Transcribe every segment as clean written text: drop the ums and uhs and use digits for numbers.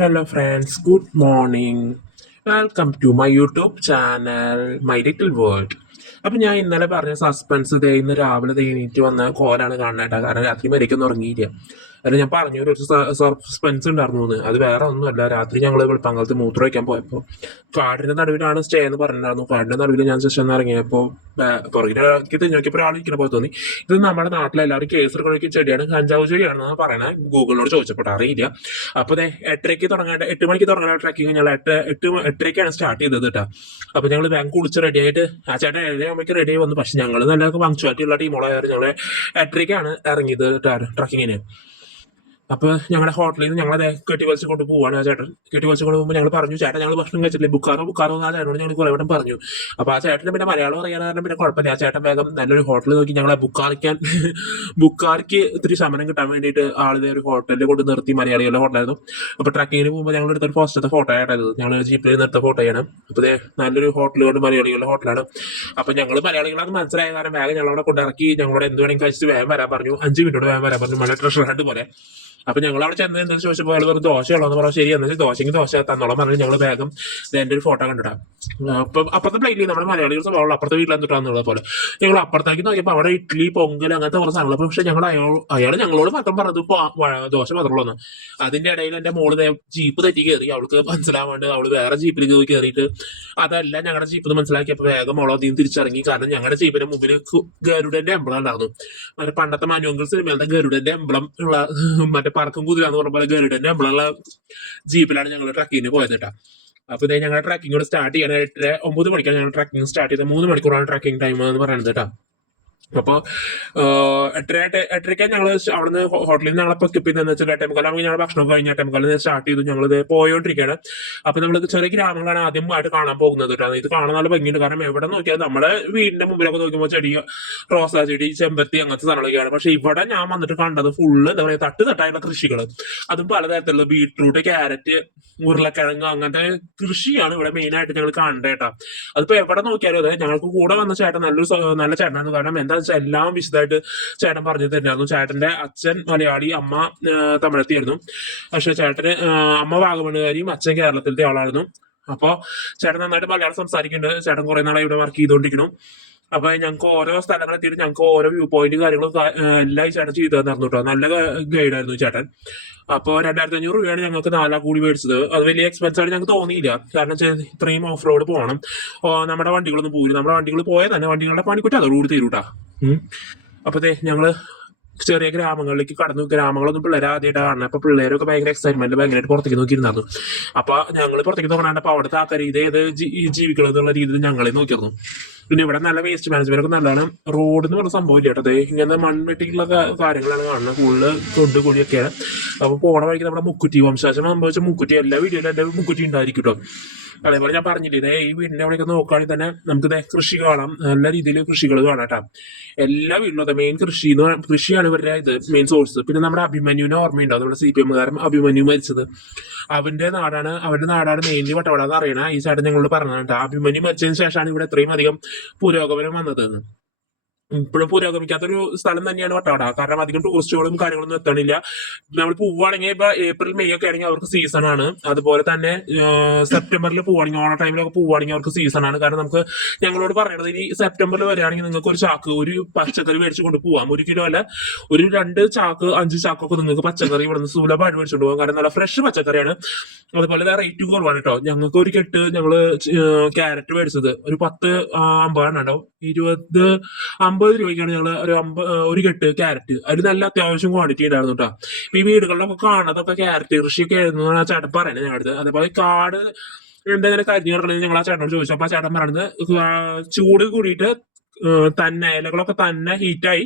Hello friends, good morning. Welcome to my YouTube channel, My Little World. അപ്പൊ ഞാൻ ഇന്നലെ പറഞ്ഞ സസ്പെൻസ് ഇന്ന് രാവിലെ എണീറ്റ് വന്ന കോലാണ് കാണാനായിട്ടാ. കാരണം രാത്രി മരിക്കൊന്നും ഉറങ്ങിയില്ല. അല്ല, ഞാൻ പറഞ്ഞു ഒരു സസ്പെൻസ് ഉണ്ടായിരുന്നു എന്ന്. അത് വേറെ ഒന്നുമല്ല. രാത്രി ഞങ്ങൾ വെളുപ്പാങ്കലത്ത് മൂത്രം വയ്ക്കാൻ പോയപ്പോൾ കാടിന്റെ നടുവിലാണ് സ്റ്റേ എന്ന് പറഞ്ഞിട്ടുണ്ടായിരുന്നു. കാടിന്റെ നടുവിൽ ഞാൻ ജസ്റ്റ് ഒന്ന് ഇറങ്ങിയപ്പോൾ പുറകിലേക്ക് തിരിഞ്ഞോക്കിയപ്പോൾ ഒരാൾ ഇരിക്കുന്ന പോലെ തോന്നി. ഇത് നമ്മുടെ നാട്ടിലെ എല്ലാവരും കേസ് എടുക്കുന്ന ചെടിയാണ്, കഞ്ചാവ് ചെടിയാണെന്നാണ് പറയണത്. ഗൂഗിളിനോട് ചോദിച്ചപ്പോൾ അറിയില്ല. അപ്പോൾ 8 മണിക്ക് തുടങ്ങേണ്ട ട്രക്കിങ് ഞങ്ങൾ എട്ടരയ്ക്കാണ് സ്റ്റാർട്ട് ചെയ്തത് കേട്ടോ. അപ്പോൾ ഞങ്ങൾ ബാങ്ക് കുളിച്ച് റെഡി ആയിട്ട് ആ ചേട്ടൻ 7 ആകുമ്പോഴേക്ക് റെഡി ആയി വന്നു. പക്ഷെ ഞങ്ങൾ നല്ല പങ്ക്ച്വാലിറ്റി ഉള്ള ടീമോളായിരുന്നു. ഞങ്ങൾ 8:30ക്കാണ് ഇറങ്ങിയത് ട്രക്കിങ്ങിന്. അപ്പൊ ഞങ്ങളുടെ ഹോട്ടലിൽ നിന്ന് ഞങ്ങളെ കെട്ടിവലിച്ച് കൊണ്ട് പോവാണ്. ആ ചേട്ടൻ കെട്ടിവലിച്ച് കൊണ്ട് പോകുമ്പോൾ ഞങ്ങൾ പറഞ്ഞു, ചേട്ടൻ ഞങ്ങൾ ഭക്ഷണം കഴിച്ചിട്ടില്ലേ, ബുക്കാറോ ആ ചേട്ടനോട് ഞങ്ങൾ കുറെ വട്ടം പറഞ്ഞു. അപ്പൊ ആ ചേട്ടന് പിന്നെ മലയാളം അറിയാൻ കാരണം പിന്നെ കുഴപ്പമില്ല. ആ ചേട്ടൻ വേഗം നല്ലൊരു ഹോട്ടൽ നോക്കി ഞങ്ങളെ ബുക്കാർക്ക് ഇത്തിരി ശമനം കിട്ടാൻ വേണ്ടിയിട്ട് ആളിനെ ഒരു ഹോട്ടലിൽ കൊണ്ട് നിർത്തി. മലയാളികളുടെ ഹോട്ടലായിരുന്നു. അപ്പൊ ട്രക്കിങ്ങിന് പോകുമ്പോൾ ഞങ്ങൾ എടുത്തൊരു ഫസ്റ്റത്തെ ഫോട്ടോ ആയിട്ടത്. ഞങ്ങൾ ജീപ്പിൽ നിർത്ത ഫോട്ടോയാണ്. അപ്പൊ നല്ലൊരു ഹോട്ടൽ കൊണ്ട് മലയാളികളുടെ ഹോട്ടലാണ്. അപ്പൊ ഞങ്ങൾ മലയാളികളാണ് മനസ്സിലായ കാരണം വേഗം ഞങ്ങളവിടെ കൊണ്ടിറക്കി. ഞങ്ങളോട് എന്ത് വേണമെങ്കിൽ കഴിച്ചിട്ട് വേഗം വരാൻ പറഞ്ഞു. 5 മിനിറ്റോട് വേഗം വരാൻ പറഞ്ഞു. നല്ല ട്രഷർ ഹണ്ട് പോലെ. അപ്പൊ ഞങ്ങൾ അവിടെ ചെന്ന് എന്താ ചോദിച്ചപ്പോൾ അയാൾ പറഞ്ഞു ദോശയുള്ളൂ എന്ന് പറഞ്ഞു. ശരി, എന്നാൽ ദോശയ്ക്ക് ദോശ തന്നോളം പറഞ്ഞു. ഞങ്ങൾ വേഗം എന്റെ ഒരു ഫോട്ടോ കണ്ടിട്ടാ. അപ്പൊ അപ്പുറത്തെ പ്ലേറ്റിൽ നമ്മുടെ മലയാളികൾ സ്വഭാവമുള്ള അപ്പുറത്തെ വീട്ടിൽ എന്തിട്ടാന്നുള്ള പോലെ ഞങ്ങൾ അപ്പുറത്തേക്ക് നോക്കിയപ്പോൾ അവിടെ ഇഡ്ഡലി, പൊങ്കൽ അങ്ങനത്തെ കുറച്ച് സാധനങ്ങൾ. പക്ഷെ അയാൾ ഞങ്ങളോട് മാത്രം പറഞ്ഞത് ദോശ മാത്രമുള്ളൂ. അതിന്റെ ഇടയിൽ എന്റെ മോള് ജീപ്പ് തെറ്റി കയറി. അവൾക്ക് മനസ്സിലാവാണ്ട് അവള് വേറെ ജീപ്പിൽ കയറിയിട്ട് അതല്ല ഞങ്ങളുടെ ജീപ്പ് മനസ്സിലാക്കിയപ്പോൾ വേഗം മോളോ അതിന് തിരിച്ചിറങ്ങി. കാരണം ഞങ്ങളുടെ ജീപ്പിന്റെ മുമ്പിൽ ഗരുഡന്റെ എംബ്ലം ഉണ്ടായിരുന്നു. മറ്റേ പണ്ടത്തെ മാനുവൽ സിനിമയിലത്തെ ഗരുഡന്റെ എംബ്ലം ഉള്ള മറ്റേ പറക്കും കുതിര എന്ന് പറഞ്ഞ പോലെ ഗരുഡന്റെ എംബ്ലമുള്ള ജീപ്പിലാണ് ഞങ്ങൾ ട്രക്കിങ്ങിന് പോയത് കേട്ടോ. അപ്പൊ ഞങ്ങളുടെ ട്രക്കിംഗ് സ്റ്റാർട്ട് ചെയ്യാൻ 9 മണിക്കാണ് ഞങ്ങൾ ട്രക്കിംഗ് സ്റ്റാർട്ട് ചെയ്തത്. 3 മണിക്കൂറാണ് ട്രക്കിംഗ് ടൈം എന്ന് പറയുന്നത് കേട്ടോ. അപ്പൊ 8:30 ഞങ്ങൾ അവിടുന്ന് ഹോട്ടലിൽ നിന്ന് ഞങ്ങളെ പിക്കപ്പ് ചെയ്തെന്ന് വെച്ചാൽ 8:45 ഞങ്ങൾ ഭക്ഷണം കഴിഞ്ഞ 8:45 സ്റ്റാർട്ട് ചെയ്തു. ഞങ്ങൾ പോയോണ്ടിരിക്കുകയാണ്. അപ്പൊ നമ്മൾ ചെറിയ ഗ്രാമങ്ങളാണ് ആദ്യമായിട്ട് കാണാൻ പോകുന്നത് കേട്ടോ. ഇത് കാണാൻ നല്ല ഭംഗിയുണ്ട്. കാരണം എവിടെ നോക്കിയാൽ നമ്മുടെ വീടിന്റെ മുമ്പിലൊക്കെ നോക്കുമ്പോൾ ചെടി, റോസാ ചെടി, ചെമ്പരത്തി അങ്ങനത്തെ സാധനങ്ങളൊക്കെയാണ്. പക്ഷെ ഇവിടെ ഞാൻ വന്നിട്ട് കണ്ടത് ഫുള്ള് എന്താ പറയുക തട്ടായിട്ടുള്ള കൃഷികൾ. അതും പലതരത്തിലുള്ള ബീട്രൂട്ട്, ക്യാരറ്റ്, ഉരുളക്കിഴങ്ങ് അങ്ങനത്തെ കൃഷിയാണ് ഇവിടെ മെയിൻ ആയിട്ട് ഞങ്ങൾ കാണേണ്ടത് കേട്ടോ. അതിപ്പോ എവിടെ നോക്കിയാലും അതെ. ഞങ്ങൾക്ക് കൂടെ വന്ന ചേട്ടൻ നല്ല ചേട്ടനാണ്. കാരണം എന്താ വെച്ചാൽ എല്ലാം വിശദമായിട്ട് ചേട്ടൻ പറഞ്ഞു തരുന്നായിരുന്നു. ചേട്ടന്റെ അച്ഛൻ മലയാളി, അമ്മ തമിഴത്തിയായിരുന്നു. പക്ഷെ ചേട്ടന് അമ്മ വാഗമണ്ണുകാരിയും അച്ഛൻ കേരളത്തിലത്തെ ആളായിരുന്നു. അപ്പൊ ചേട്ടൻ നന്നായിട്ട് മലയാളം സംസാരിക്കുന്നുണ്ട്. ചേട്ടൻ കുറെ നാളെ ഇവിടെ വർക്ക് ചെയ്തുകൊണ്ടിരിക്കുന്നു. അപ്പൊ ഞങ്ങൾക്ക് ഓരോ സ്ഥലങ്ങൾ എത്തിയിട്ട് ഞങ്ങൾക്ക് ഓരോ വ്യൂ പോയിന്റ് കാര്യങ്ങളും എല്ലാം ഈ ചേട്ടൻ ചെയ്തു തന്നിരുന്നു കേട്ടോ. നല്ല ഗൈഡായിരുന്നു ചേട്ടൻ. അപ്പോൾ 2,500 രൂപയാണ് ഞങ്ങൾക്ക് 4 കൂടി മേടിച്ചത്. അത് വലിയ എക്സ്പെൻസ് ആയിട്ട് ഞങ്ങൾക്ക് തോന്നിയില്ല. കാരണം ഇത്രയും ഓഫ് റോഡ് പോകണം. നമ്മുടെ വണ്ടികളൊന്നും പോയില്ല. നമ്മുടെ വണ്ടികൾ പോയാൽ തന്നെ വണ്ടികളുടെ പണിക്കുറ്റി അതോടുകൂടി തീരൂട്ടാ. അപ്പൊ ഞങ്ങള് ചെറിയ ഗ്രാമങ്ങളിലേക്ക് കടന്നു. ഗ്രാമങ്ങളൊന്നും പിള്ളേരെ ആദ്യമായിട്ട് കാണണം. അപ്പൊ പിള്ളേരൊക്കെ ഭയങ്കര എക്സൈറ്റ്മെന്റ് ഭയങ്കരമായിട്ട് പുറത്തേക്ക് നോക്കിയിരുന്നായിരുന്നു. അപ്പൊ ഞങ്ങൾ പുറത്തേക്ക് നോക്കണപ്പോ അവിടുത്തെ ആൾക്കാർ ഏത് ജീവിക്കണം എന്നുള്ള രീതിയിൽ ഞങ്ങളെ നോക്കിയിരുന്നു. പിന്നെ ഇവിടെ നല്ല വേസ്റ്റ് മാനേജ്മെന്റ് ഒക്കെ നല്ലതാണ്. റോഡ് എന്ന് പറഞ്ഞ സംഭവം ഇല്ല കേട്ടോ. ഇങ്ങനെ മൺവെട്ടിക്കുള്ള കാര്യങ്ങളാണ് കാണുന്നത്. കൂടുതൽ തൊണ്ട് കൂടിയൊക്കെയാണ്. അപ്പൊ പോണ വഴിക്ക് നമ്മുടെ മുക്കുറ്റി വംശാശം സംഭവിച്ച മുക്കുറ്റി എല്ലാ വീഡിയോയിലും എന്റെ മുക്കുറ്റി ഉണ്ടായിരിക്കും കേട്ടോ. അതേപോലെ ഞാൻ പറഞ്ഞില്ലേ, ഈ വീടിന്റെ അവിടെയൊക്കെ നോക്കുകയാണെങ്കിൽ തന്നെ നമുക്ക് കൃഷി കാണാം. നല്ല രീതിയിൽ കൃഷികൾ കാണാം കേട്ടോ. എല്ലാ വീട്ടിലും അതെ. മെയിൻ കൃഷിയാണ് ഇവരുടെ മെയിൻ സോഴ്സ്. പിന്നെ നമ്മുടെ അഭിമന്യുവിനെ ഓർമ്മയുണ്ടോ? നമ്മുടെ CPM കാരൻ അഭിമന്യു മരിച്ചത്. അവരുടെ നാടാണ് മെയിൻലി വട്ടവട എന്ന് അറിയണ. ഈ ചേട്ടൻ ഞങ്ങളോട് പറഞ്ഞതാണ് കേട്ടോ. അഭിമന്യു മരിച്ചതിന് ശേഷമാണ് ഇവിടെ ഇത്രയും അധികം പുരോഗമനം വന്നത്. ഇപ്പോഴും പുരോഗമിക്കാത്തൊരു സ്ഥലം തന്നെയാണ് വട്ടവട. കാരണം അധികം ടൂറിസ്റ്റുകളും കാര്യങ്ങളൊന്നും എത്തണില്ല. നമ്മൾ പോവുകയാണെങ്കിൽ ഇപ്പൊ ഏപ്രിൽ, മെയ് ഒക്കെ ആണെങ്കിൽ അവർക്ക് സീസൺ ആണ്. അതുപോലെ തന്നെ സെപ്റ്റംബറിൽ പോവുകയാണെങ്കിൽ ഓണ ടൈമിലൊക്കെ പോവുകയാണെങ്കിൽ അവർക്ക് സീസൺ ആണ്. കാരണം നമുക്ക് ഞങ്ങളോട് പറയണത് ഇനി സെപ്റ്റംബറിൽ വരികയാണെങ്കിൽ നിങ്ങൾക്ക് ഒരു പച്ചക്കറി മേടിച്ചു കൊണ്ട് പോവാം. 1 കിലോ അല്ല, ഒരു 2 ചാക്ക് 5 ചാക്കൊക്കെ നിങ്ങൾക്ക് പച്ചക്കറി ഇവിടെ നിന്ന് സുലഭമായിട്ട് മേടിച്ചുകൊണ്ട് പോകാം. കാരണം നല്ല ഫ്രഷ് പച്ചക്കറിയാണ്. അതുപോലെ റേറ്റ് കുറവാണ് കേട്ടോ. ഞങ്ങൾക്ക് ഒരു കെട്ട് ഞങ്ങള് ക്യാരറ്റ് മേടിച്ചത് ഒരു 50 ഉണ്ടാവും. 50 രൂപയ്ക്കാണ് ഞങ്ങൾ ഒരു കെട്ട് ക്യാരറ്റ്. അതിൽ നല്ല അത്യാവശ്യം ക്വാണ്ടിറ്റി ഉണ്ടായിരുന്നു കേട്ടോ. ഈ വീടുകളിലൊക്കെ കാണുന്നതൊക്കെ ക്യാരറ്റ് കൃഷിയൊക്കെ ആയിരുന്നു ആ ചേട്ടൻ പറയണത് ഞങ്ങളുടെ. അതേപോലെ കാട് എന്തെങ്കിലും കരിഞ്ഞു കിടക്കണമെന്ന് ഞങ്ങൾ ആ ചേട്ടനോട് ചോദിച്ചു. അപ്പൊ ആ ചേട്ടൻ പറയണത് ചൂട് കൂടിയിട്ട് തന്നെ ഇലകളൊക്കെ തന്നെ ഹീറ്റായി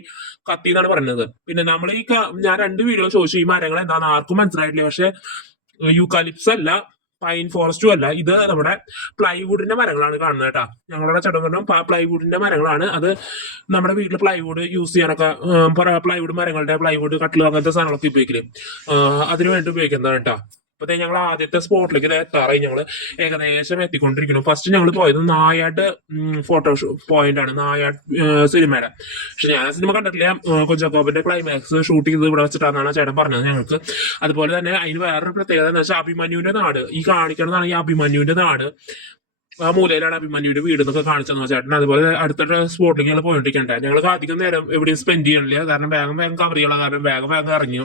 കത്തി എന്നാണ് പറയുന്നത്. പിന്നെ നമ്മൾ ഞാൻ 2 വീഡിയോ ചോദിച്ചു ഈ മരങ്ങൾ എന്താണെന്ന് ആർക്കും മനസ്സിലായിട്ടില്ല. പക്ഷെ യൂക്കാലിപ്സ് അല്ല, പൈൻ ഫോറസ്റ്റും അല്ല, ഇത് നമ്മുടെ പ്ലൈവുഡിന്റെ മരങ്ങളാണ് കാണുന്നത് കേട്ടോ. ഞങ്ങളുടെ ചടങ്ങും പ്ലൈവുഡിന്റെ മരങ്ങളാണ്. അത് നമ്മുടെ വീട്ടിൽ പ്ലൈവുഡ് യൂസ് ചെയ്യാനൊക്കെ പ്ലൈവുഡ് മരങ്ങളുടെ പ്ലൈവുഡ് കട്ടിൽ അങ്ങനത്തെ സാധനങ്ങളൊക്കെ ഉപയോഗിക്കല് അതിനു വേണ്ടി ഉപയോഗിക്കുന്നതാണ് കേട്ടോ. അപ്പൊ ഞങ്ങൾ ആദ്യത്തെ സ്പോട്ടിലേക്ക് എത്താറായി. ഞങ്ങൾ ഏകദേശം എത്തിക്കൊണ്ടിരിക്കുന്നു. ഫസ്റ്റ് ഞങ്ങൾ പോയത് നായാട്ട് ഫോട്ടോ പോയിന്റ് ആണ്, നായാട്ട് സിനിമയുടെ. പക്ഷെ ഞാൻ സിനിമ കണ്ടിട്ടില്ല. കൊച്ചക്കോപ്പിന്റെ ക്ലൈമാക്സ് ഷൂട്ട് ചെയ്ത് ഇവിടെ വെച്ചിട്ടാണ് ചേട്ടൻ പറഞ്ഞത് ഞങ്ങൾക്ക്. അതുപോലെ തന്നെ അതിന് വേറൊരു പ്രത്യേകത എന്ന് വെച്ചാൽ അഭിമന്യുവിന്റെ നാട് ഈ കാണിക്കണതാണ്. ഈ അഭിമന്യുവിന്റെ നാട് ആ മൂലയിലാണ് അഭിമന്യുവിന്റെ വീട് എന്നൊക്കെ കാണിച്ചെന്ന് ചേട്ടൻ. അതുപോലെ അടുത്ത സ്പോട്ടിലേക്ക് ഞങ്ങൾ പോയിട്ടിരിക്കണ്ട. ഞങ്ങൾക്ക് അധികം നേരം എവിടെയും സ്പെൻഡ് ചെയ്യണില്ല, കാരണം വേഗം വേഗം കവർ ചെയ്യണം, കാരണം വേഗം വേഗം ഇറങ്ങി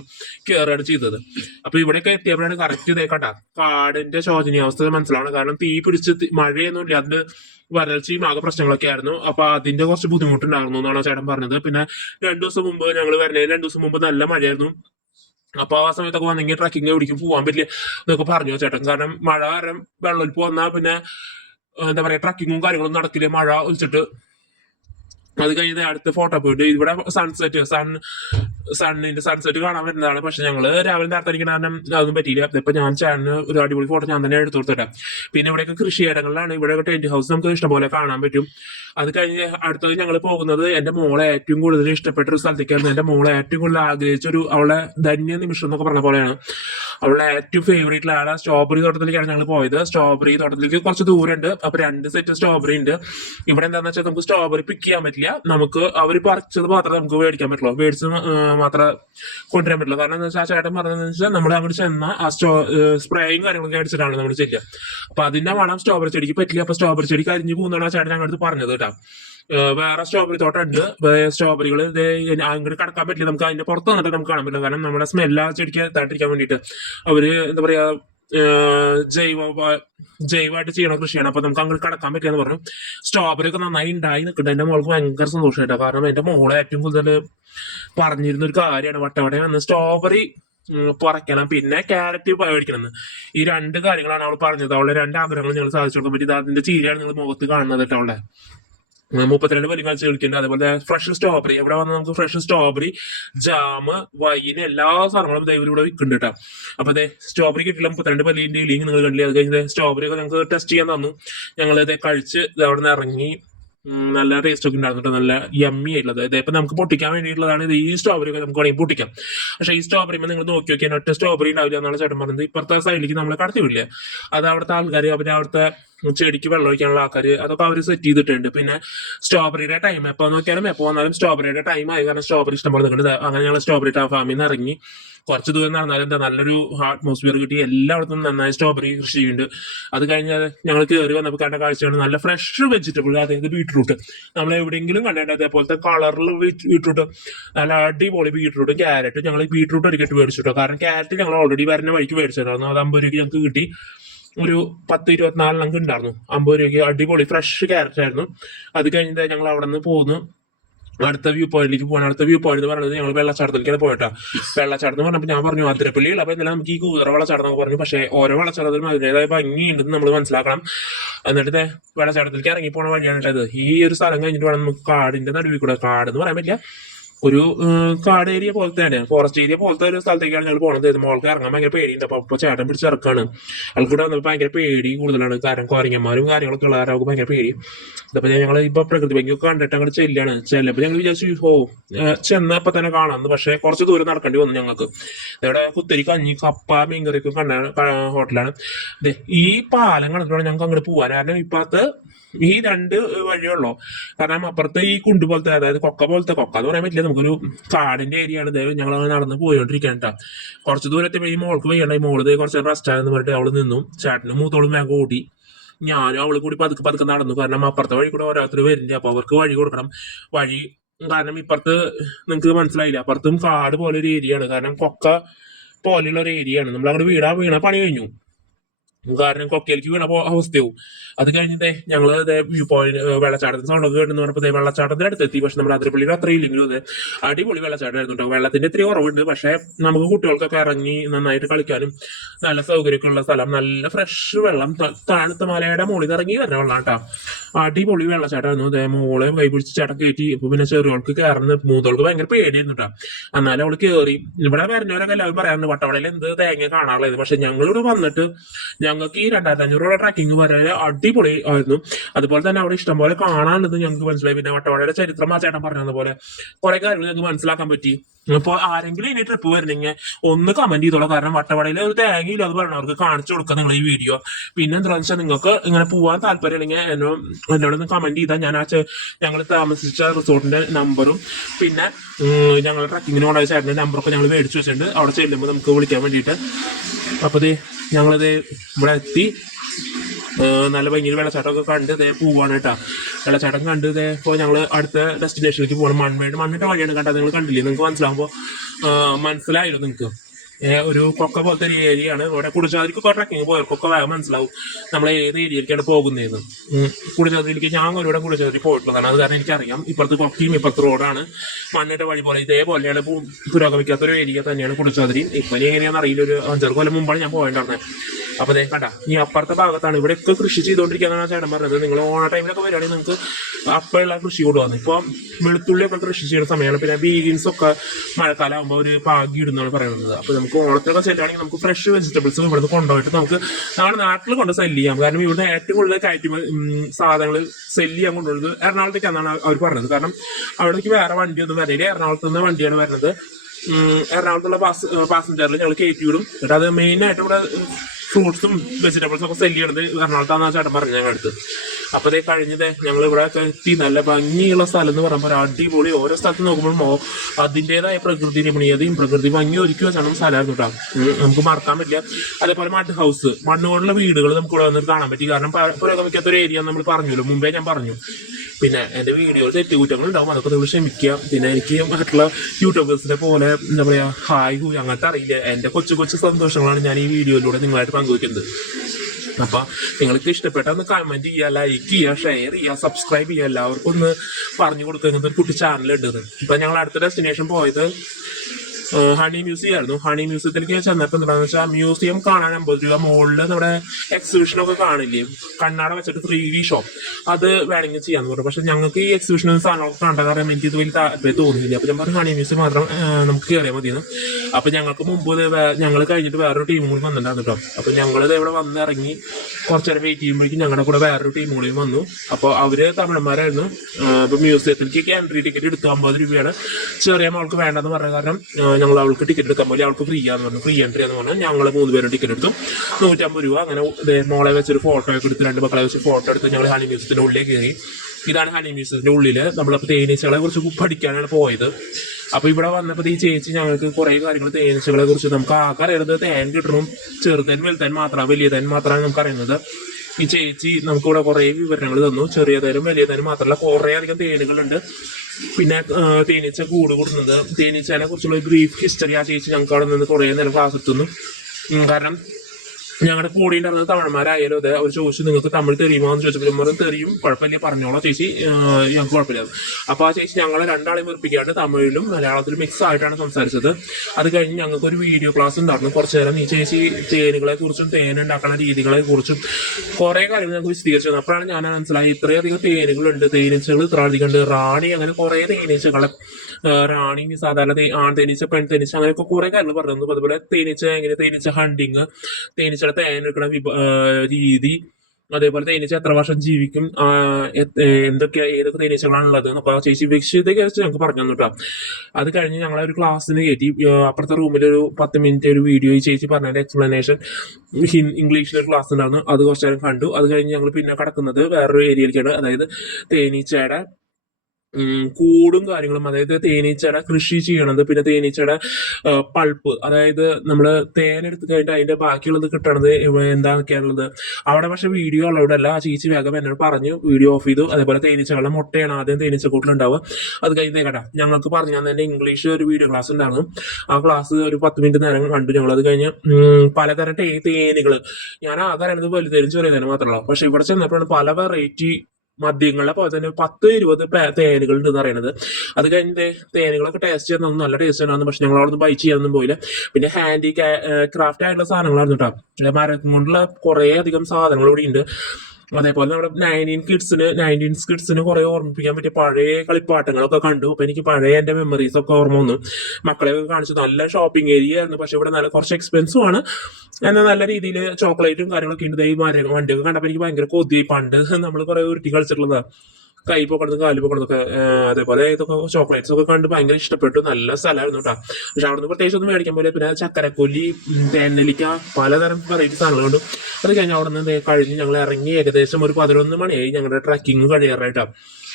കയറുകയാണ് ചെയ്തത്. അപ്പൊ ഇവിടെയൊക്കെ എത്തിയപ്പോഴാണ് കറക്റ്റ് ഇതേ കണ്ട കാടിന്റെ ശോചനീയാവസ്ഥ മനസ്സിലാണ്. കാരണം തീ പിടിച്ച് മഴയൊന്നും ഇല്ല, അതിന്റെ വരൾച്ചയും ആകെ പ്രശ്നങ്ങളൊക്കെ ആയിരുന്നു. അപ്പൊ അതിന്റെ കുറച്ച് ബുദ്ധിമുട്ടുണ്ടായിരുന്നു എന്നാണ് ചേട്ടൻ പറഞ്ഞത്. പിന്നെ 2 ദിവസം മുമ്പ് ഞങ്ങൾ വരുന്നതിന് 2 ദിവസം മുമ്പ് നല്ല മഴയായിരുന്നു. അപ്പൊ ആ സമയത്തൊക്കെ വന്നെങ്കിൽ ട്രക്കിങ് എവിടേക്കും പോകാൻ പറ്റില്ല എന്നൊക്കെ പറഞ്ഞു ചേട്ടൻ. കാരണം മഴ കാരണം വെള്ളമൊലിപ്പ് വന്നാൽ പിന്നെ എന്താ പറയാ ട്രക്കിങ്ങും കാര്യങ്ങളും നടക്കില്ല, മഴ ഒലിച്ചിട്ട്. അത് കഴിഞ്ഞ് അടുത്ത ഫോട്ടോ പോയിട്ട് ഇവിടെ സണ്ണിന്റെ സൺസെറ്റ് കാണാൻ വരുന്നതാണ്. പക്ഷെ ഞങ്ങള് രാവിലെ നേരത്തെ ഇരിക്കുന്ന കാരണം അതൊന്നും പറ്റിയില്ല. ഇപ്പൊ ഞാൻ ചാനലിന് ഒരു അടിപൊളി ഫോട്ടോ ഞാൻ തന്നെ എടുത്തു കൊടുത്തിട്ടാം. പിന്നെ ഇവിടെയൊക്കെ കൃഷിയിടങ്ങളിലാണ്, ഇവിടെ ടെന്റ് ഹൗസ് നമുക്ക് ഇഷ്ടംപോലെ കാണാൻ പറ്റും. അത് കഴിഞ്ഞ് അടുത്തത് ഞങ്ങൾ പോകുന്നത് എന്റെ മോളെ ഏറ്റവും കൂടുതൽ ഇഷ്ടപ്പെട്ട ഒരു സ്ഥലത്തേക്കായിരുന്നു. എന്റെ മോളെ ഏറ്റവും കൂടുതൽ ആഗ്രഹിച്ചൊരു അവളെ ധന്യ നിമിഷം എന്നൊക്കെ പറഞ്ഞ പോലെയാണ്. അവളുടെ ഏറ്റവും ഫേവറേറ്റിലാണ് സ്ട്രോബെറി തോട്ടത്തിലേക്കാണ് ഞങ്ങൾ പോയത്. സ്ട്രോബെറി തോട്ടത്തിലേക്ക് കുറച്ച് ദൂരമുണ്ട്. അപ്പൊ 2 സെറ്റ് സ്ട്രോബെറി ഉണ്ട്. ഇവിടെ എന്താണെന്ന് വെച്ചാൽ നമുക്ക് സ്ട്രോബെറി പിക്ക് ചെയ്യാൻ പറ്റില്ല, നമുക്ക് അവർ പറിച്ചത് മാത്രമേ നമുക്ക് മേടിക്കാൻ പറ്റുള്ളൂ, മേടിച്ച് മാത്രമേ കൊണ്ടുവരാൻ പറ്റുള്ളൂ. കാരണം എന്താ വെച്ചാൽ ചേട്ടൻ പറഞ്ഞതെന്ന് വെച്ചാൽ നമ്മൾ അങ്ങോട്ട് ചെന്ന ആ സ്പ്രേയും കാര്യങ്ങളൊക്കെ അടിച്ചിട്ടാണ് നമ്മൾ ചെല്ലുക. അപ്പൊ അതിന്റെ മണം സ്ട്രോബെറി ചെടിക്ക് പറ്റില്ല. അപ്പൊ സ്ട്രോബെറി ചെടി കരിഞ്ഞു പോകുന്നതാണ് ആ ചേട്ടൻ ഞങ്ങളുടെ പറഞ്ഞത് കേട്ടോ. വേറെ സ്ട്രോബെറി തോട്ടം ഉണ്ട്. സ്ട്രോബെറികൾ അങ്ങോട്ട് കടക്കാൻ പറ്റില്ല, നമുക്ക് അതിന്റെ പുറത്ത് വന്നിട്ട് നമുക്ക് കാണാൻ പറ്റില്ല. കാരണം നമ്മുടെ സ്മെല്ല് ആ ചെടിക്ക് എത്താണ്ടിരിക്കാൻ വേണ്ടിയിട്ട് അവര് എന്താ പറയാ ജൈവമായിട്ട് ചെയ്യണ കൃഷിയാണ്. അപ്പൊ നമുക്ക് അങ്ങോട്ട് കടക്കാൻ പറ്റിയെന്ന് പറഞ്ഞു. സ്ട്രോബെറി ഒക്കെ നന്നായി ഉണ്ടായി നിൽക്കുന്നുണ്ട്. എന്റെ മോൾക്ക് ഭയങ്കര സന്തോഷമായിട്ടോ. കാരണം എന്റെ മോളെ ഏറ്റവും കൂടുതൽ പറഞ്ഞിരുന്ന ഒരു കാര്യമാണ് വട്ടവട വന്ന് സ്ട്രോബെറി പറിക്കണം, പിന്നെ ക്യാരറ്റ് മേടിക്കണം എന്ന്. ഈ 2 കാര്യങ്ങളാണ് അവൾ പറഞ്ഞത്. അവളുടെ 2 ആഗ്രഹങ്ങൾ ഞങ്ങൾ സാധിച്ചു കൊടുക്കാൻ പറ്റി. അതിന്റെ ചീരയാണ് നിങ്ങൾ മുഖത്ത് കാണുന്നത് കേട്ടോ. അവളുടെ 32 വലിയ കാഴ്ച കളിക്കുന്നുണ്ട്. അതുപോലെ ഫ്രഷ് സ്ട്രോബെറി ഇവിടെ വന്ന് നമുക്ക് ഫ്രഷ് സ്ട്രോബെറി, ജാമ്, വൈന് എല്ലാ സാധനങ്ങളും ദൈവം ഇവിടെ വിൽക്കുന്നുണ്ട് കേട്ടോ. അപ്പൊ അതെ സ്ട്രോബെറി കിട്ടില്ല 32 വലിയ ലിങ്ക് നിങ്ങൾ കണ്ടില്ലേ. അത് കഴിഞ്ഞ് സ്ട്രോബെറി ഒക്കെ ഞങ്ങൾക്ക് ടെസ്റ്റ് ചെയ്യാൻ തന്നു. ഞങ്ങൾ ഇത് കഴിച്ച് അവിടെ നിന്ന് ഇറങ്ങി. നല്ല ടേസ്റ്റ് ഒക്കെ ഉണ്ടായിരുന്നു, നല്ല യമ്മി ആയിട്ടുള്ളത്. ഇതേപ്പം നമുക്ക് പൊട്ടിക്കാൻ വേണ്ടിയിട്ടുള്ളതാണ്. ഇത് ഈ സ്ട്രോബെറി ഒക്കെ നമുക്ക് വേണമെങ്കിൽ പൊട്ടിക്കാം. പക്ഷേ ഈ സ്ട്രോബെറി നിങ്ങൾ നോക്കി നോക്കിയാൽ ഒറ്റ സ്ട്രോബെറി ഉണ്ടാവില്ല എന്നാണ് ചേട്ടൻ പറഞ്ഞത്. ഇപ്പുറത്തെ സൈഡിലേക്ക് നമ്മൾ കടത്തി വിടില്ല. അത് അവിടുത്തെ ആൾക്കാർ, അവര് അവിടുത്തെ ചെടിക്ക് വെള്ളം ഒഴിക്കാനുള്ള ആൾക്കാർ അതൊക്കെ അവർ സെറ്റ് ചെയ്തിട്ടുണ്ട്. പിന്നെ സ്ട്രോബെറിയുടെ ടൈം എപ്പോൾ നോക്കിയാലും എപ്പോൾ വന്നാലും സ്ട്രോബെറിയുടെ ടൈം ആയി. കാരണം സ്ട്രോബെറി ഇഷ്ടംപോലെ നിൽക്കുന്നത്. അങ്ങനെ ഞങ്ങൾ സ്ട്രോബെറി ഫാമിൽ നിന്ന് ഇറങ്ങി കുറച്ച് ദൂരം നടന്നാലും എന്താ നല്ലൊരു അറ്റ്മോസ്ഫിയർ കിട്ടി. എല്ലായിടത്തും നന്നായി സ്ട്രോബെറി കൃഷി ചെയ്യുന്നുണ്ട്. അത് കഴിഞ്ഞാൽ ഞങ്ങൾ കയറി വന്നപ്പോൾ കണ്ട കാഴ്ചയാണ് നല്ല ഫ്രഷ് വെജിറ്റബിൾ, അതായത് ബീട്രൂട്ട്. നമ്മൾ എവിടെയെങ്കിലും കണ്ടിട്ട് അതേപോലത്തെ കളറിൽ ബീട്രൂട്ട്, നല്ല അടിപൊളി ബീട്രൂട്ടും ക്യാരറ്റും. ഞങ്ങൾ ബീട്രൂട്ട് ഒരു കെട്ട് മേടിച്ചിട്ടോ. കാരണം ക്യാരറ്റ് ഞങ്ങൾ ഓൾറെഡി വരുന്ന വഴിക്ക് മേടിച്ചിട്ടുണ്ടായിരുന്നു. അത് 50 രൂപയ്ക്ക് ഞങ്ങൾക്ക് കിട്ടി. ഒരു 10-24 അങ്ക് ഉണ്ടായിരുന്നു. 50 രൂപയ്ക്ക് അടിപൊളി ഫ്രഷ് ക്യാരറ്റ് ആയിരുന്നു. അത് കഴിഞ്ഞിട്ട് ഞങ്ങൾ അവിടെ നിന്ന് പോന്നു അടുത്ത വ്യൂ പോയിന്റിലേക്ക് പോകണം. അടുത്ത വ്യൂ പോയിന്റ് എന്ന് പറയുന്നത് ഞങ്ങൾ വെള്ളച്ചാട്ടത്തിലേക്കാണ് പോയിട്ടാ. വെള്ളച്ചാട്ടം എന്ന് പറഞ്ഞപ്പോൾ ഞാൻ പറഞ്ഞു അതിരപ്പള്ളിയിൽ അപ്പൊ ഇന്നലെ നമുക്ക് ഈ കൂതറ വെള്ളച്ചാട്ടം എന്നൊക്കെ പറഞ്ഞു. പക്ഷേ ഓരോ വെള്ളച്ചാട്ടത്തിലും അതിൻ്റെതായ ഭംഗിയുണ്ടെന്ന് നമ്മൾ മനസ്സിലാക്കണം. എന്നിട്ട് വെള്ളച്ചാട്ടത്തിലേക്ക് ഇറങ്ങി പോണ വഴിയാണ് കേട്ടത്. ഈ ഒരു സ്ഥലം കഴിഞ്ഞിട്ട് വേണം നമുക്ക് കാടിന്റെ നടുവിൽ കൂടെ, കാട് എന്ന് പറയാൻ പറ്റില്ല, ഒരു കാട് ഏരിയ പോലത്തെ തന്നെ, ഫോറസ്റ്റ് ഏരിയ പോലത്തെ ഒരു സ്ഥലത്തേക്കാണ് ഞങ്ങൾ പോണത്. മോൾക്ക് ഇറങ്ങാൻ ഭയങ്കര പേടിയുണ്ട്. അപ്പൊ ചേട്ടൻ പിടിച്ചിറക്കാണ്. ആൾക്കൂടെ വന്നപ്പോൾ ഭയങ്കര പേടി കൂടുതലാണ്. കാരണം കുരങ്ങന്മാരും കാര്യങ്ങളൊക്കെ ഉള്ള കാരണം ഭയങ്കര പേടി. ഇതപ്പോ ഞങ്ങൾ ഇപ്പൊ പ്രകൃതി ഭംഗിയൊക്കെ കണ്ടിട്ട് അങ്ങോട്ട് ചെല്ലാണ്. ചെല്ലപ്പോ ഞങ്ങൾ വിചാരിച്ചു ചെന്നപ്പോ തന്നെ കാണാമെന്ന്. പക്ഷെ കുറച്ച് ദൂരം നടക്കേണ്ടി വന്നു ഞങ്ങൾക്ക്. ഇവിടെ കുത്തരി, കഞ്ഞി, കപ്പ, മീൻകറിയൊക്കെ കണ്ടാണ് ഹോട്ടലാണ്. ഈ പാലം കണ്ടിട്ടാണ് ഞങ്ങൾക്ക് അങ്ങോട്ട് പോവാൻ. കാരണം ഇപ്പത്തെ ഈ 2 വഴിയുള്ളൂ. കാരണം അപ്പുറത്തെ ഈ കുണ്ട് പോലത്തെ, അതായത് കൊക്ക പോലത്തെ, കൊക്ക എന്ന് പറയാൻ പറ്റില്ല, നമുക്കൊരു കാടിന്റെ ഏരിയ ആണ്. ഞങ്ങൾ നടന്ന് പോയോണ്ടിരിക്കാനാ. കുറച്ച് ദൂരത്തെ ഈ മോൾക്ക് വയ്യണ്ട. ഈ മോള് കുറച്ച് റെസ്റ്റ് ആയെന്ന് പറഞ്ഞിട്ട് അവള് നിന്നു. ചേട്ടനും മൂത്തോളും വേഗം ഓടി. ഞാനും അവള് കൂടി പതുക്കെ പതുക്കെ നടന്നു. കാരണം അപ്പുറത്തെ വഴി കൂടെ ഓരോരുത്തർ വരുന്നുണ്ട്. അപ്പൊ അവർക്ക് വഴി കൊടുക്കണം. വഴി കാരണം ഇപ്പുറത്ത് നിങ്ങൾക്ക് മനസ്സിലായില്ല, അപ്പുറത്തും കാട് പോലെ ഒരു ഏരിയ ആണ്. കാരണം കൊക്ക പോലെയുള്ള ഒരു ഏരിയ ആണ്. നമ്മൾ അങ്ങോട്ട് വീണ പണി കഴിഞ്ഞു. കാരണം കൊക്കയിലേക്ക് വീണ അവസ്ഥയാവും. അത് കഴിഞ്ഞിട്ടേ ഞങ്ങൾ വ്യൂ പോയിന്റ് വെള്ളച്ചാട്ടത്തിന് സൗണ്ടൊക്കെ കേട്ടെന്ന് പറഞ്ഞപ്പോൾ വെള്ളച്ചാട്ടത്തിന്റെ അടുത്തെത്തി. പക്ഷെ നമ്മുടെ അതിരപ്പള്ളിയിൽ അത്ര ഇല്ലെങ്കിലും അതെ അടിപൊളി വെള്ളച്ചാട്ടമായിരുന്നു കേട്ടോ. വെള്ളത്തിന്റെ ഇത്തിരി കുറവുണ്ട്, പക്ഷെ നമുക്ക് കുട്ടികൾക്കൊക്കെ ഇറങ്ങി നന്നായിട്ട് കളിക്കാനും നല്ല സൗകര്യമൊക്കെ ഉള്ള സ്ഥലം. നല്ല ഫ്രഷ് വെള്ളം, തണുത്ത മലയുടെ മുകളിൽ ഇറങ്ങി വരുന്ന വെള്ളം കേട്ടോ. അടിപൊളി വെള്ളച്ചാട്ടമായിരുന്നു. അതേ മോളെ കൈ പിടിച്ച് ചേട്ടൻ കയറ്റി. ഇപ്പൊ പിന്നെ ചെറിയോൾക്ക് കയറുന്ന, മൂത്തോൾക്ക് ഭയങ്കര പേടിയായിരുന്നു കേട്ടോ. എന്നാലും അവള് കയറി. ഇവിടെ വരുന്നവരൊക്കെ എല്ലാവരും പറയാറുണ്ട് വട്ടവടയിൽ എന്ത് തേങ്ങ കാണാറുള്ളത്. പക്ഷെ ഞങ്ങളിവിടെ വന്നിട്ട് ഞങ്ങൾക്ക് ഈ 2500 ട്രക്കിംഗ് വളരെ അടിപൊളി ആയിരുന്നു. അതുപോലെ തന്നെ അവിടെ ഇഷ്ടംപോലെ കാണാനുള്ളത് ഞങ്ങൾക്ക് മനസ്സിലായി. പിന്നെ വട്ടവടയുടെ ചരിത്രം ആ ചേട്ടൻ പറഞ്ഞതുപോലെ കുറെ കാര്യങ്ങൾ ഞങ്ങൾക്ക് മനസ്സിലാക്കാൻ പറ്റി. അപ്പോൾ ആരെങ്കിലും ഇനി ട്രിപ്പ് വരണമെങ്കിൽ ഒന്ന് കമന്റ് ചെയ്തോളാം. കാരണം വട്ടവടയിൽ ഒരു തേങ്ങയില്ല അത് പറഞ്ഞവർക്ക് കാണിച്ചു കൊടുക്കുക നിങ്ങൾ ഈ വീഡിയോ. പിന്നെ എന്താണെന്ന് വെച്ചാൽ നിങ്ങൾക്ക് ഇങ്ങനെ പോകാൻ താല്പര്യം ഉണ്ടെങ്കിൽ എന്നോടൊന്ന് കമന്റ് ചെയ്താൽ ഞാൻ ഞങ്ങൾ താമസിച്ച റിസോർട്ടിന്റെ നമ്പറും പിന്നെ ഞങ്ങൾ ട്രക്കിങ്ങിന് കൊണ്ടുപോയ ചേട്ടൻ്റെ നമ്പറൊക്കെ ഞങ്ങൾ മേടിച്ചു വെച്ചിട്ടുണ്ട്. അവിടെ ചെല്ലുമ്പോൾ നമുക്ക് വിളിക്കാൻ വേണ്ടിയിട്ട്. അപ്പോൾ ഞങ്ങളിത് ഇവിടെ എത്തി. നല്ല ഭംഗിയിൽ വെള്ളച്ചാട്ടമൊക്കെ കണ്ട് പോവാണ് കേട്ടോ. വെള്ളച്ചാട്ടം കണ്ട് ഇപ്പോൾ ഞങ്ങൾ അടുത്ത ഡെസ്റ്റിനേഷനിലേക്ക് പോകണം. മണ്ണിട്ട വഴിയാണ് കണ്ടത്. നിങ്ങൾ കണ്ടില്ലേ? നിങ്ങൾക്ക് മനസ്സിലാകുമ്പോൾ മനസ്സിലായല്ലോ നിങ്ങൾക്ക്. ഒരു കൊക്ക പോലത്തെ ഒരു ഏരിയയാണ്. ഇവിടെ കുടിച്ചാതിരിക്കൊക്കെ ട്രക്കിങ് പോയവർക്കൊക്കെ വേഗം മനസ്സിലാവും നമ്മൾ ഏത് ഏരിയയിലേക്കാണ് പോകുന്നതെന്ന്. കുടിച്ചാതിരിക്ക് ഞാൻ ഒരുവിടെ കുടിച്ചാതിരി പോയിട്ടുള്ളതാണ്. അത് കാരണം എനിക്കറിയാം. ഇപ്പുറത്ത് കൊക്കയും ഇപ്പുറത്ത് റോഡാണ്. മണ്ണിട്ട വഴി പോലെ ഇതേപോലെയാണ് പുരോഗമിക്കാത്തൊരു ഏരിയ തന്നെയാണ് കുടിച്ചാതിരി. ഇപ്പം എങ്ങനെയാണെന്ന് അറിയില്ല. ഒരു 5-6 കൊല്ലം മുമ്പാണ് ഞാൻ പോയിട്ടുണ്ടായിരുന്നത്. അപ്പോൾ കണ്ട ഈ അപ്പുറത്തെ ഭാഗത്താണ് ഇവിടെയൊക്കെ കൃഷി ചെയ്തുകൊണ്ടിരിക്കുകയെന്നാണ് ചേട്ടൻ പറഞ്ഞത്. നിങ്ങൾ ഓണ ടൈമിലൊക്കെ വരികയാണെങ്കിൽ നിങ്ങൾക്ക് അപ്പോഴുള്ള കൃഷി കൊണ്ടുവന്നു. ഇപ്പം വെളുത്തുള്ളിയൊക്കെ കൃഷി ചെയ്യുന്ന സമയമാണ്. പിന്നെ ബീൻസൊക്കെ മഴക്കാലം ആകുമ്പോൾ ഒരു പാകി ഇടുന്നതാണ് പറയുന്നത്. അപ്പോൾ നമുക്ക് ഓണത്തിലൊക്കെ ചെല്ലുകയാണെങ്കിൽ നമുക്ക് ഫ്രഷ് വെജിറ്റബിൾസ് ഇവിടുന്ന് കൊണ്ടുപോയിട്ട് നമുക്ക് നമ്മുടെ നാട്ടിൽ കൊണ്ട് സെല്ല് ചെയ്യാം. കാരണം ഇവിടെ ഏറ്റവും കൂടുതൽ സാധനങ്ങൾ സെല്ല് ചെയ്യാൻ കൊണ്ടുവരുന്നത് എറണാകുളത്തേക്കാണെന്നാണ് അവർ പറഞ്ഞത്. കാരണം അവിടേക്ക് വേറെ വണ്ടിയൊന്നും വരില്ല. എറണാകുളത്ത് നിന്ന് വണ്ടിയാണ് വരുന്നത്. എറണാകുളത്തുള്ള പാസഞ്ചറിൽ ഞങ്ങൾ കയറ്റി വിടും. എന്നിട്ട് അത് മെയിനായിട്ട് ഇവിടെ ഫ്രൂട്ട്സും വെജിറ്റബിൾസും ഒക്കെ സെല്ല് ചെയ്യണത് എറണാകുളത്താണെന്നാണ് ചേട്ടൻ പറഞ്ഞു ഞങ്ങൾ അടുത്ത്. അപ്പോൾ കഴിഞ്ഞത് ഞങ്ങൾ ഇവിടെ എത്തി. നല്ല ഭംഗിയുള്ള സ്ഥലം എന്ന് പറയുമ്പോൾ അടിപൊളി. ഓരോ സ്ഥലത്ത് നോക്കുമ്പോൾ അതിൻ്റെതായ പ്രകൃതി രമണീയതയും പ്രകൃതി ഭംഗി ഒരുക്കി വെച്ചാണ് സ്ഥലമായിരുന്നു കേട്ടോ. നമുക്ക് മറക്കാൻ പറ്റില്ല. അതേപോലെ മഡ് ഹൗസ്, മണ്ണുകൊണ്ടുള്ള വീടുകൾ നമുക്ക് ഇവിടെ വന്നിട്ട് കാണാൻ പറ്റി. കാരണം പുരോഗമിക്കാത്തൊരു ഏരിയ നമ്മൾ പറഞ്ഞല്ലോ, മുമ്പേ ഞാൻ പറഞ്ഞു. പിന്നെ എൻ്റെ വീഡിയോയിൽ തെറ്റുകുറ്റങ്ങൾ ഉണ്ടാവും, അതൊക്കെ നിങ്ങൾ ക്ഷമിക്കുക. പിന്നെ എനിക്ക് മറ്റുള്ള യൂട്യൂബേഴ്സിനെ പോലെ എന്താ പറയുക ഹായ് ഹൂയ് അങ്ങനത്തെ അറിയില്ല. എൻ്റെ കൊച്ചു കൊച്ചു സന്തോഷങ്ങളാണ് ഞാൻ ഈ വീഡിയോയിലൂടെ നിങ്ങളായിട്ട് പങ്കുവയ്ക്കുന്നത്. അപ്പോൾ നിങ്ങൾക്ക് ഇഷ്ടപ്പെട്ട ഒന്ന് കമൻറ്റ് ചെയ്യുക, ലൈക്ക് ചെയ്യുക, ഷെയർ ചെയ്യുക, സബ്സ്ക്രൈബ് ചെയ്യുക. എല്ലാവർക്കും ഒന്ന് പറഞ്ഞു കൊടുക്കുക. ഇങ്ങനത്തെ ഒരു കുട്ടി ചാനലുണ്ട്. ഇപ്പം ഞങ്ങൾ അടുത്ത ഡെസ്റ്റിനേഷൻ പോയത് ഹണി മ്യൂസിയം ആയിരുന്നു. ഹണി മ്യൂസിയത്തിലേക്ക് ചെന്നപ്പോൾ എന്താണെന്ന് വെച്ചാൽ മ്യൂസിയം കാണാൻ 50 രൂപ. മുകളിൽ നമ്മുടെ എക്സിബിഷനൊക്കെ കാണില്ലേ, കണ്ണാട വെച്ചിട്ട് 3D ഷോ, അത് വേണമെങ്കിൽ ചെയ്യാന്ന് പറഞ്ഞു. പക്ഷെ ഞങ്ങൾക്ക് ഈ എക്സിബിഷനും സാധനങ്ങളൊക്കെ കണ്ട കാരണം എനിക്ക് ഇത് വലിയ താല്പര്യം തോന്നുന്നില്ല. അപ്പോൾ ഞാൻ പറഞ്ഞു ഹണി മ്യൂസിയം മാത്രം നമുക്ക് കയറിയാൽ മതിയെന്ന്. അപ്പോൾ ഞങ്ങൾക്ക് മുമ്പ് ഞങ്ങൾ കഴിഞ്ഞിട്ട് വേറൊരു ടീം കൂടി വന്നിട്ടുണ്ടായിരുന്നു കേട്ടോ. അപ്പോൾ ഞങ്ങളിത് ഇവിടെ വന്നിറങ്ങി കുറച്ച് നേരം വെയിറ്റ് ചെയ്യുമ്പോഴേക്കും ഞങ്ങളുടെ കൂടെ വേറൊരു ടീം കൂടി വന്നു. അപ്പോൾ അവർ തമിഴന്മാരായിരുന്നു. ഇപ്പോൾ മ്യൂസിയത്തിലേക്ക് എൻട്രി ടിക്കറ്റ് എടുത്തു 50 രൂപയാണ്. ചെറിയ മോൾക്ക് വേണ്ടെന്ന് പറഞ്ഞ കാരണം ഞങ്ങൾ അവൾക്ക് ടിക്കറ്റ് എടുക്കാൻ പോയി. അവൾക്ക് ഫ്രീ ആന്ന് പറഞ്ഞു, ഫ്രീ എൻട്രി എന്ന് പറഞ്ഞാൽ ഞങ്ങൾ 3 പേരും ടിക്കറ്റ് എടുത്തു. 150 രൂപ. അങ്ങനെ മോളെ വെച്ചൊരു ഫോട്ടോ ഒക്കെ എടുത്ത് 2 മക്കളെ വെച്ച് ഫോട്ടോ എടുത്ത് ഞങ്ങൾ ഹണി മ്യൂസിയത്തിൻ്റെ ഉള്ളിലേക്ക് കയറി. ഇതാണ് ഹണി മ്യൂസിയത്തിൻ്റെ ഉള്ളിൽ നമ്മളിപ്പോൾ തേനീച്ചകളെ കുറിച്ച് പഠിക്കാനാണ് പോയത്. അപ്പോൾ ഇവിടെ വന്നപ്പോൾ ഈ ചേച്ചി ഞങ്ങൾക്ക് കുറേ കാര്യങ്ങൾ തേനീച്ചകളെ കുറിച്ച് നമുക്ക് ആകെ അറിയുന്നത് തേൻ കിട്ടണം, ചെറുതേൻ വലുതേൻ മാത്രമാണ്, വലിയ തേൻ മാത്രമാണ് നമുക്ക് അറിയുന്നത്. ഈ ചേച്ചി നമുക്കിവിടെ കുറേ വിവരങ്ങൾ തന്നു. ചെറിയ തേനും വലിയ തേനും മാത്രമല്ല കുറേ അധികം തേനുകളുണ്ട്. പിന്നെ തേനീച്ച കൂട് കൂടുന്നത്, തേനീച്ചനെ കുറിച്ചുള്ള ബ്രീഫ് ഹിസ്റ്ററി ആ ചേച്ചി ഞങ്ങൾക്ക് അവിടെ നിന്ന് കുറേ നേരം ക്ലാസ് എത്തുന്നു. കാരണം ഞങ്ങളുടെ കൂടെ ഉണ്ടായിരുന്നത് തമിഴന്മാരായാലും അതെ. അവർ ചോദിച്ചു നിങ്ങൾക്ക് തമിഴ് തെറിയുമോ എന്ന് ചോദിച്ചപ്പോൾ തെറിയും, കുഴപ്പമില്ല പറഞ്ഞോളാം ചേച്ചി, ഞങ്ങൾക്ക് കുഴപ്പമില്ല. അപ്പോൾ ആ ചേച്ചി ഞങ്ങളെ രണ്ടാളെയും വെറുപ്പിക്കാണ്ട് തമിഴിലും മലയാളത്തിലും മിക്സ് ആയിട്ടാണ് സംസാരിച്ചത്. അത് കഴിഞ്ഞ് ഞങ്ങൾക്ക് ഒരു വീഡിയോ ക്ലാസ് ഉണ്ടായിരുന്നു കുറച്ച് നേരം. ഈ ചേച്ചി തേനുകളെ കുറിച്ചും തേനുണ്ടാക്കുന്ന രീതികളെ കുറിച്ചും കുറേ കാര്യങ്ങൾ ഞങ്ങൾക്ക് വിശദീകരിച്ചു തന്നു. അപ്പോഴാണ് ഞാൻ മനസ്സിലായി ഇത്രയധികം തേനുകളുണ്ട്, തേനീച്ചകൾ ഇത്ര അധികം ഉണ്ട്. റാണി അങ്ങനെ കുറേ തേനീച്ചകളെ, റാണി സാധാരണ ആൺ തേനീച്ച, പെൺ തേനീച്ച, അങ്ങനെയൊക്കെ കുറേ കാര്യങ്ങൾ പറഞ്ഞു. അതുപോലെ തേനീച്ച എങ്ങനെ, തേനീച്ച ഹണ്ടിങ്, തേനീച്ചയുടെ തേനെടുക്കുന്ന രീതി, അതേപോലെ തേനീച്ച എത്ര വർഷം ജീവിക്കും, ഏതൊക്കെ തേനീച്ചകളാണുള്ളത് എന്നൊക്കെ ചേച്ചി വിശദീകരിച്ച് ഞങ്ങൾക്ക് പറഞ്ഞു തന്നു കേട്ടോ. അത് കഴിഞ്ഞ് ഞങ്ങളെ ഒരു ക്ലാസ്സിന് കയറ്റി. അപ്പുറത്തെ റൂമിൽ ഒരു 10 മിനിറ്റ് ഒരു വീഡിയോ ഈ ചേച്ചി പറഞ്ഞതിൻ്റെ എക്സ്പ്ലനേഷൻ ഇംഗ്ലീഷിലൊരു ക്ലാസ് ഉണ്ടായിരുന്നു. അത് കുറച്ച് നേരം കണ്ടു. അത് കഴിഞ്ഞ് ഞങ്ങൾ പിന്നെ കിടക്കുന്നത് വേറൊരു ഏരിയയിലേക്കാണ്. അതായത് തേനീച്ചയുടെ കൂടും കാര്യങ്ങളും, അതായത് തേനീച്ചയുടെ കൃഷി ചെയ്യണത്, പിന്നെ തേനീച്ചയുടെ പൾപ്പ്, അതായത് നമ്മൾ തേനെടുത്ത് കഴിഞ്ഞിട്ട് അതിന്റെ ബാക്കിയുള്ളത് കിട്ടണത് എന്താണെന്നൊക്കെയാണുള്ളത്. അവിടെ പക്ഷെ വീഡിയോ ഉള്ളവിടെ അല്ല. ആ ചേച്ചി വേഗം എന്നോട് പറഞ്ഞു, വീഡിയോ ഓഫ് ചെയ്തു. അതേപോലെ തേനീച്ചകളുടെ മുട്ടയാണ് ആദ്യം തേനീച്ചക്കൂട്ടിലുണ്ടാവുക. അത് കഴിഞ്ഞ് കേട്ടാ ഞങ്ങൾക്ക് പറഞ്ഞു തന്നെ ഇംഗ്ലീഷ് ഒരു വീഡിയോ ക്ലാസ് ഉണ്ടായിരുന്നു. ആ ക്ലാസ് ഒരു 10 മിനിറ്റ് നേരം കണ്ടു ഞങ്ങൾ. അത് കഴിഞ്ഞ് പലതരം തേനുകൾ, ഞാൻ ആകെ അറിയുന്നത് വലുതേനും ചെറിയതേനും മാത്രമല്ല. പക്ഷെ ഇവിടെ ചെന്നപ്പോഴാണ് പല വെറൈറ്റി മദ്യങ്ങളെ പോലെ തന്നെ 10-20 തേനുകൾ ഉണ്ടെന്ന് പറയുന്നത്. അത് കഴിഞ്ഞ് തേനുകളൊക്കെ ടേസ്റ്റ് ചെയ്യാൻ നല്ല ടേസ്റ്റ് ഉണ്ടായിരുന്നു. പക്ഷെ ഞങ്ങൾ അവിടെ നിന്ന് ബൈ ചെയ്യാനൊന്നും പോയില്ല. പിന്നെ ഹാൻഡി ക്രാഫ്റ്റ് ആയിട്ടുള്ള സാധനങ്ങളായിരുന്നു കേട്ടോ. മരം കൊണ്ടുള്ള കുറേ അധികം സാധനങ്ങൾ ഇവിടെ ഉണ്ട്. അതേപോലെ നമ്മുടെ നയൻറ്റീൻസ് കിഡ്സിന് കുറെ ഓർമ്മിപ്പിക്കാൻ പറ്റിയ പഴയ കളിപ്പാട്ടങ്ങളൊക്കെ കണ്ടു. അപ്പൊ എനിക്ക് പഴയ എന്റെ മെമ്മറീസ് ഒക്കെ ഓർമ്മ വന്നു. മക്കളെയൊക്കെ കാണിച്ചു. നല്ല ഷോപ്പിംഗ് ഏരിയ ആയിരുന്നു, പക്ഷെ ഇവിടെ നല്ല കുറച്ച് എക്സ്പെൻസീവ് ആണ്. എന്നാൽ നല്ല രീതിയിൽ ചോക്ലേറ്റും കാര്യങ്ങളൊക്കെ ഉണ്ട്. ഈ വണ്ടിയൊക്കെ കണ്ടപ്പോൾ എനിക്ക് ഭയങ്കര കൊതി. പണ്ട് നമ്മൾ കുറെ ഉരുട്ടി കളിച്ചിട്ടുള്ളതാ, കൈ പൊക്കണതും കാല് പൊക്കണതൊക്കെ. അതേപോലെ ഇതൊക്കെ ചോക്ലേറ്റ്സ് ഒക്കെ കണ്ട് ഭയങ്കര ഇഷ്ടപ്പെട്ടു. നല്ല സ്ഥലമായിരുന്നു കേട്ടോ. പക്ഷെ അവിടുന്ന് പ്രത്യേകിച്ച് ഒന്നും മേടിക്കാൻ പോലെ. പിന്നെ ചക്കരക്കൊല്ലി, തേനെല്ലിക്ക, പലതരം വെറൈറ്റി സാധനങ്ങൾ കണ്ടു. അത് കഴിഞ്ഞ് അവിടെ നിന്ന് കഴിഞ്ഞ് ഞങ്ങൾ ഇറങ്ങി ഏകദേശം ഒരു 11 മണിയായി ഞങ്ങളുടെ ട്രക്കിങ് കഴിയാറായിട്ടോ.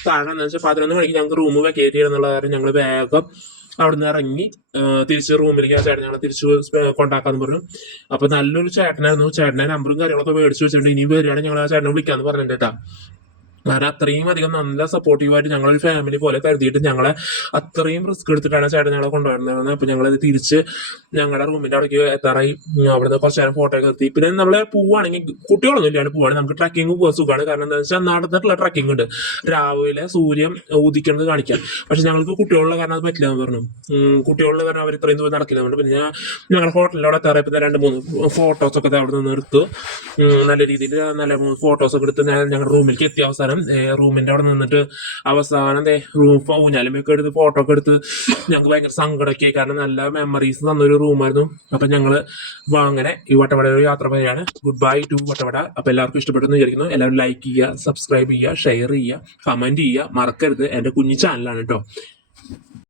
കാരണം എന്താ വെച്ചാൽ 11 മണിക്ക് ഞങ്ങൾക്ക് റൂം വെക്കേറ്റ് ചെയ്യണമെന്നുള്ള കാര്യം ഞങ്ങൾ വേഗം അവിടുന്ന് ഇറങ്ങി തിരിച്ച് റൂമിലേക്ക് ആ ചേട്ടൻ ഞങ്ങളെ തിരിച്ച് കൊണ്ടാക്കാന്ന് പറഞ്ഞു. അപ്പൊ നല്ലൊരു ചേട്ടനായിരുന്നു. ചേട്ടനെ നമ്പറും കാര്യങ്ങളൊക്കെ മേടിച്ചു വെച്ചിട്ടുണ്ട്. ഇനി വരികയാണെങ്കിൽ ഞങ്ങൾ ആ ചേട്ടനെ വിളിക്കാന്ന് പറഞ്ഞിട്ട് കേട്ടാ. കാരണം അത്രയും അധികം നല്ല സപ്പോർട്ടീവായിട്ട് ഞങ്ങളൊരു ഫാമിലി പോലെ കരുതിയിട്ട് ഞങ്ങളെ അത്രയും റിസ്ക് എടുത്തിട്ടാണ് ചേട്ടൻ ഞങ്ങളെ കൊണ്ടുവരുന്നത്. അപ്പൊ ഞങ്ങളത് തിരിച്ച് ഞങ്ങളുടെ റൂമിന്റെ അവിടേക്ക് എത്താറായി. അവിടുന്ന് കുറച്ച് നേരം ഫോട്ടോ ഒക്കെ എത്തി. പിന്നെ നമ്മളെ പോവുകയാണെങ്കിൽ കുട്ടികളൊന്നും ഇല്ലാണ്ട് പോവാണെങ്കിൽ നമുക്ക് ട്രക്കിംഗ് പോകാൻ സുഖമാണ്. കാരണം എന്താ വെച്ചാൽ നടന്നിട്ടുള്ള ട്രക്കിംഗ് ഉണ്ട്, രാവിലെ സൂര്യൻ ഉദിക്കുന്നത് കാണിക്കാം. പക്ഷെ ഞങ്ങൾക്ക് കുട്ടികളുള്ള കാരണം അത് പറ്റില്ല എന്ന് പറഞ്ഞു. കുട്ടികളുള്ള കാരണം അവർ ഇത്രയും ദൂരം നടക്കുന്നുണ്ട്. പിന്നെ ഞങ്ങളുടെ ഹോട്ടലിലവിടെ എത്താറയപ്പോൾ 2-3 ഫോട്ടോസ് ഒക്കെ അവിടെ നിന്ന് എടുത്തു. നല്ല രീതിയിൽ നല്ല 3 ഫോട്ടോസ് ഒക്കെ എടുത്ത് ഞാൻ ഞങ്ങളുടെ റൂമിലേക്ക് എത്തിയ അവസാനം റൂമിന്റെ അവിടെ നിന്നിട്ട് അവസാനം ഊഞ്ഞാലുമൊക്കെ എടുത്ത് ഫോട്ടോ ഒക്കെ എടുത്ത് ഞങ്ങൾക്ക് ഭയങ്കര സങ്കടമൊക്കെ, കാരണം നല്ല മെമ്മറീസ് തന്നൊരു റൂമായിരുന്നു. അപ്പൊ ഞങ്ങള് അങ്ങനെ ഈ വട്ടവട ഒരു യാത്ര പോയാണ്. Goodbye to Vattavada. അപ്പൊ എല്ലാവർക്കും ഇഷ്ടപ്പെട്ടെന്ന് വിചാരിക്കുന്നു. എല്ലാവരും ലൈക്ക് ചെയ്യുക, സബ്സ്ക്രൈബ് ചെയ്യുക, ഷെയർ ചെയ്യുക, കമന്റ് ചെയ്യുക മറക്കരുത്. എന്റെ കുഞ്ഞു ചാനലാണ് കേട്ടോ.